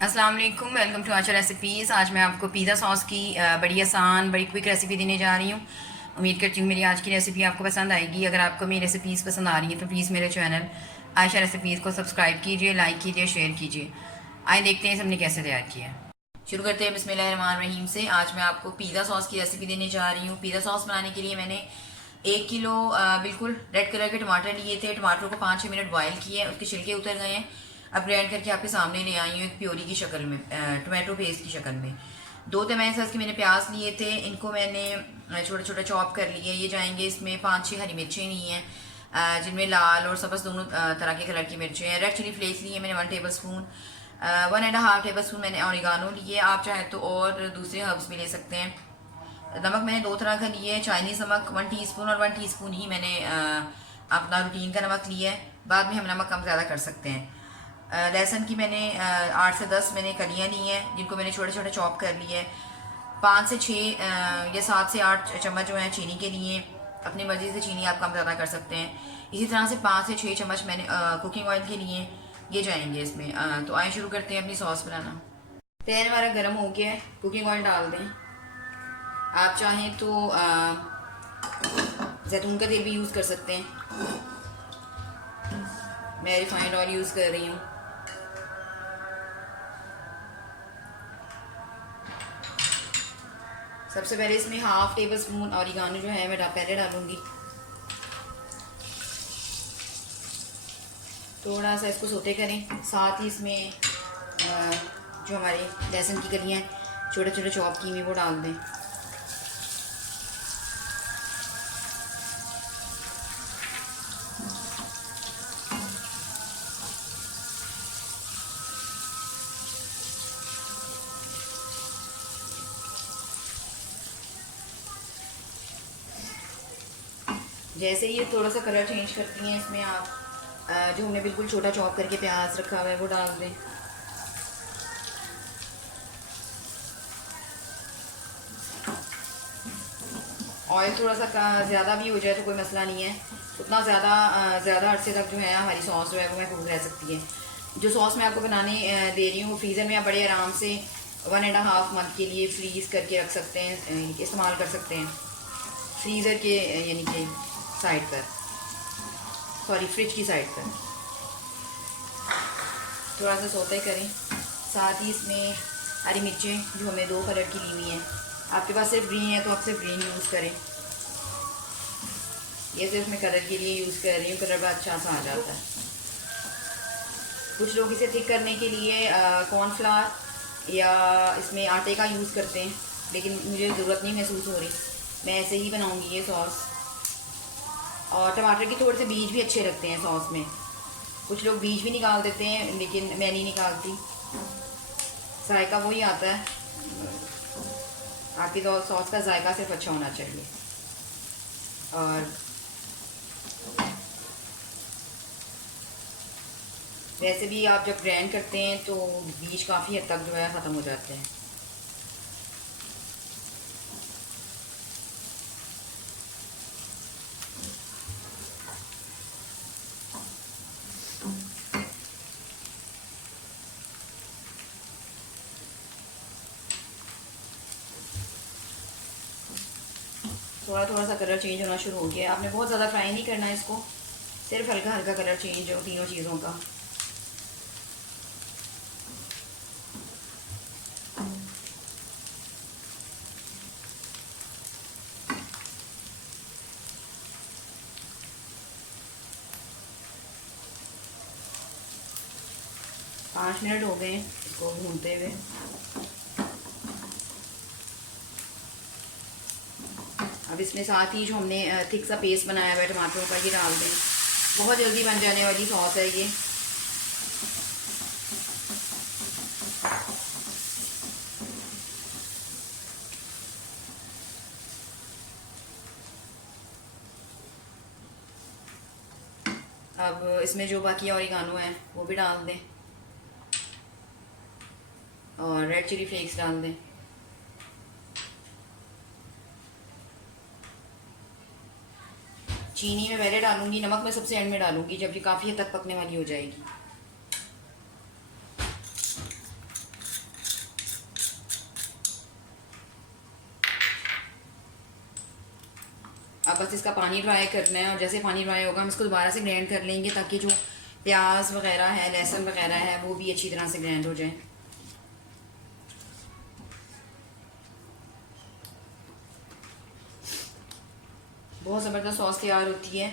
अस्सलाम वालेकुम, welcome to Asha recipes. आज मैं आपको पिज़्ज़ा सॉस की बड़ी आसान बड़ी क्विक रेसिपी देने जा रही हूँ। उम्मीद करती हूँ मेरी आज की रेसिपी आपको पसंद आएगी। अगर आपको मेरी रेसिपीज़ पसंद आ रही हैं तो प्लीज़ मेरे चैनल आयशा रेसिपीज़ को सब्सक्राइब कीजिए, लाइक कीजिए, शेयर कीजिए। आइए देखते हैं हमने कैसे तैयार किया है। शुरू करते हैं बिस्मिल्लाहिर्रहमानिर्रहीम से। आज मैं आपको पिज़्ज़ा सॉस की रेसिपी देने जा रही हूँ। पिज़्ज़ा सॉस बनाने के लिए मैंने 1 किलो बिल्कुल रेड कलर के टमाटर लिए थे। टमाटरों को 5-6 मिनट बॉयल किए, उसके छिलके उतर गए हैं। अब ग्राइंड करके आपके सामने ले आई हूँ एक प्योरी की शक्ल में, टोमेटो पेस्ट की शक्ल में। 2 तिमाही साइज़ के मैंने प्याज लिए थे, इनको मैंने छोटा छोटा चॉप कर लिए। ये जाएंगे इसमें 5-6 हरी मिर्चें ली हैं, जिनमें लाल और सब्ज़ दोनों तरह के कलर की मिर्चें हैं। रेड चिली फ्लेक्स लिए मैंने 1 टेबल स्पून। 1.5 टेबल स्पून मैंने ऑरिगानो लिए। आप चाहे तो और दूसरे हर्ब्स भी ले सकते हैं। नमक मैंने 2 तरह का लिया है। चाइनीज़ नमक 1 टीस्पून और 1 टीस्पून ही मैंने अपना रूटीन का नमक लिया है। बाद में हम नमक कम ज़्यादा कर सकते हैं। लहसुन की मैंने 8 से 10 मैंने कलियाँ ली हैं, जिनको मैंने छोटे छोटे चॉप कर लिए है। 5 से 6 या 7 से 8 चम्मच जो है चीनी के लिए। अपनी मर्ज़ी से चीनी आप कम ज़्यादा कर सकते हैं। इसी तरह से 5 से 6 चम्मच मैंने कुकिंग ऑयल के लिए ये जाएंगे इसमें। तो आइए शुरू करते हैं अपनी सॉस बनाना। पैन हमारा गर्म हो गया है, कुकिंग ऑयल डाल दें। आप चाहें तो जैतून का तेल भी यूज़ कर सकते हैं। मैं रिफाइंड ऑयल यूज़ कर रही हूँ। सबसे पहले इसमें 1/2 टेबल स्पून ऑरिगानो जो है मैं पहले डालूँगी। थोड़ा सा इसको सोते करें। साथ ही इसमें जो हमारे लहसुन की कलियाँ हैं छोटे छोटे चॉप की हुई वो डाल दें। जैसे ही ये थोड़ा सा कलर चेंज करती हैं, इसमें आप जो हमने बिल्कुल छोटा चॉप करके प्याज रखा हुआ है वो डाल दें। ऑयल थोड़ा सा ज़्यादा भी हो जाए तो कोई मसला नहीं है। उतना ज़्यादा अरसे तक जो है हमारी सॉस जो है वो महफूज रह सकती है। जो सॉस मैं आपको बनाने दे रही हूँ, फ्रीज़र में आप बड़े आराम से 1.5 मंथ के लिए फ्रीज़ करके रख सकते हैं, इस्तेमाल कर सकते हैं। फ्रीज़र के यानी कि साइड पर, सॉरी फ्रिज की साइड पर थोड़ा सा सौते करें। साथ ही इसमें हरी मिर्चें जो हमें 2 कलर की ली हुई हैं। आपके पास सिर्फ ग्रीन है तो आप सिर्फ ग्रीन यूज़ करें। ये सिर्फ मैं कलर के लिए यूज़ कर रही हूँ, कलर बहुत अच्छा सा आ जाता है। कुछ लोग इसे थिक करने के लिए कॉर्नफ्लावर या इसमें आटे का यूज़ करते हैं, लेकिन मुझे ज़रूरत नहीं महसूस हो रही। मैं ऐसे ही बनाऊँगी ये सॉस। और टमाटर के थोड़े से बीज भी अच्छे लगते हैं सॉस में। कुछ लोग बीज भी निकाल देते हैं, लेकिन मैं नहीं निकालती। जायका वही आता है, आपकी सॉस का जायका सिर्फ अच्छा होना चाहिए। और वैसे भी आप जब ग्राइंड करते हैं तो बीज काफ़ी हद तक जो है ख़त्म हो जाते हैं। थोड़ा थोड़ा सा कलर चेंज होना शुरू हो गया। आपने बहुत ज़्यादा फ्राई नहीं करना है इसको, सिर्फ हल्का हल्का कलर चेंज हो तीनों चीज़ों का। पाँच मिनट हो गए इसको भूनते हुए। अब इसमें साथ ही जो हमने थिक सा पेस्ट बनाया हुआ है टमाटरों का ये डाल दें। बहुत जल्दी बन जाने वाली सॉस है ये। अब इसमें जो बाकी ऑरिगानो है वो भी डाल दें और रेड चिली फ्लेक्स डाल दें। चीनी मैं पहले डालूंगी, नमक मैं सबसे एंड में डालूंगी जब ये काफ़ी हद तक पकने वाली हो जाएगी। बस इसका पानी ड्राई करना है, और जैसे पानी ड्राई होगा हम इसको दोबारा से ग्राइंड कर लेंगे, ताकि जो प्याज वगैरह है, लहसुन वगैरह है, वो भी अच्छी तरह से ग्राइंड हो जाए। बहुत ज़बरदस्त सॉस तैयार होती है।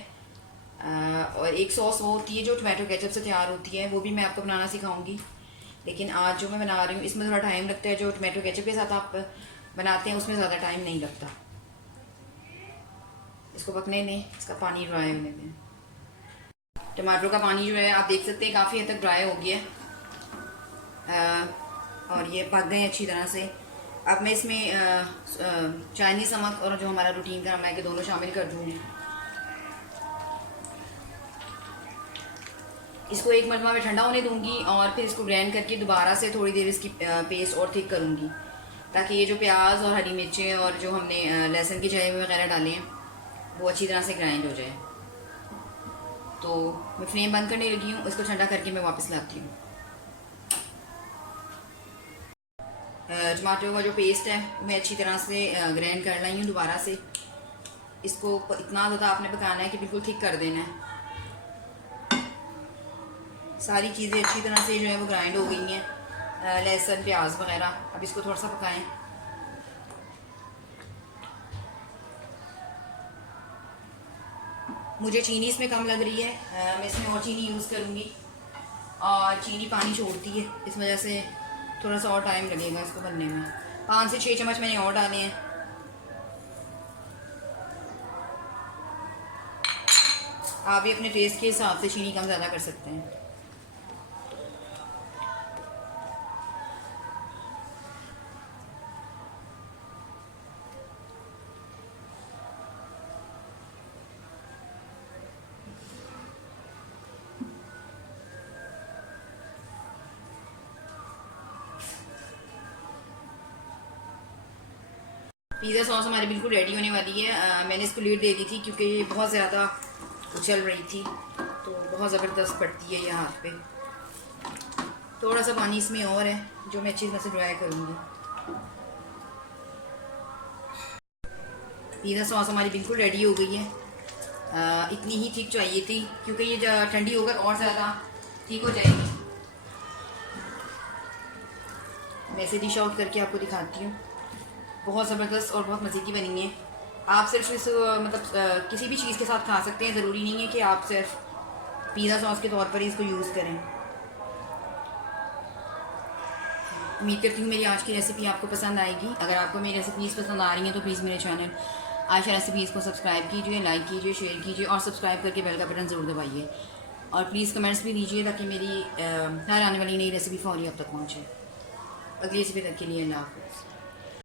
और एक सॉस वो होती है जो टमाटो केचप से तैयार होती है, वो भी मैं आपको बनाना सिखाऊंगी। लेकिन आज जो मैं बना रही हूँ इसमें थोड़ा टाइम लगता है। जो टमाटो केचप के साथ आप बनाते हैं उसमें ज़्यादा टाइम नहीं लगता। इसको पकने दें, इसका पानी ड्राई होने दें। टमाटर का पानी जो है आप देख सकते हैं काफ़ी हद तक ड्राई हो गया है, और ये पक गए अच्छी तरह से। अब मैं इसमें चाइनीज़ नमक और जो हमारा रूटीन का नमक है दोनों शामिल कर दूँगी। इसको एक मरतबा में ठंडा होने दूंगी और फिर इसको ग्राइंड करके दोबारा से थोड़ी देर इसकी पेस्ट और थिक करूँगी, ताकि ये जो प्याज और हरी मिर्चें और जो हमने लहसुन की जवे वगैरह डाले हैं वो अच्छी तरह से ग्राइंड हो जाए। तो मैं फ्लेम बंद करने लगी हूँ, इसको ठंडा करके मैं वापस लाती हूँ। टमाटो का जो पेस्ट है मैं अच्छी तरह से ग्राइंड कर लाई हूँ दोबारा से। इसको इतना ज़्यादा आपने पकाना है कि बिल्कुल थिक कर देना है। सारी चीज़ें अच्छी तरह से जो है वो ग्राइंड हो गई हैं, लहसुन प्याज वगैरह। अब इसको थोड़ा सा पकाएं। मुझे चीनी इसमें कम लग रही है, मैं इसमें और चीनी यूज़ करूँगी, और चीनी पानी छोड़ती है, इस वजह से थोड़ा सा और टाइम लगेगा इसको बनने में। 5 से 6 चम्मच मैंने और डाले हैं। आप भी अपने टेस्ट के हिसाब से चीनी कम ज़्यादा कर सकते हैं। पिज़्ज़ा सॉस हमारी बिल्कुल रेडी होने वाली है। मैंने इसको लीड दे दी थी क्योंकि ये बहुत ज़्यादा उछल रही थी, तो बहुत ज़बरदस्त पड़ती है ये हाथ पे। थोड़ा सा पानी इसमें और है जो मैं अच्छी तरह से ड्राई करूँगी। पिज़्ज़ा सॉस हमारी बिल्कुल रेडी हो गई है। इतनी ही ठीक चाहिए थी, क्योंकि ये ठंडी होकर और ज़्यादा ठीक हो जाएगी। मैं इसे डिश आउट करके आपको दिखाती हूँ। बहुत ज़बरदस्त और बहुत मज़े की बनी है। आप सिर्फ इस मतलब किसी भी चीज़ के साथ खा सकते हैं, ज़रूरी नहीं है कि आप सिर्फ पिज़्ज़ा सॉस के तौर पर ही इसको यूज़ करें। उम्मीद करती हूँ मेरी आज की रेसिपी आपको पसंद आएगी। अगर आपको मेरी रेसिपीज़ पसंद आ रही हैं तो प्लीज़ मेरे चैनल आयशा रेसिपीज़ को सब्सक्राइब कीजिए, लाइक कीजिए, शेयर कीजिए, और सब्सक्राइब करके बेल का बटन ज़रूर दबाइए। और प्लीज़ कमेंट्स भी दीजिए ताकि मेरी हर आने वाली नई रेसिपी फौरी आप तक पहुँचे। अगली रेसिपी तक के लिए अल्लाह हाफ़िज़।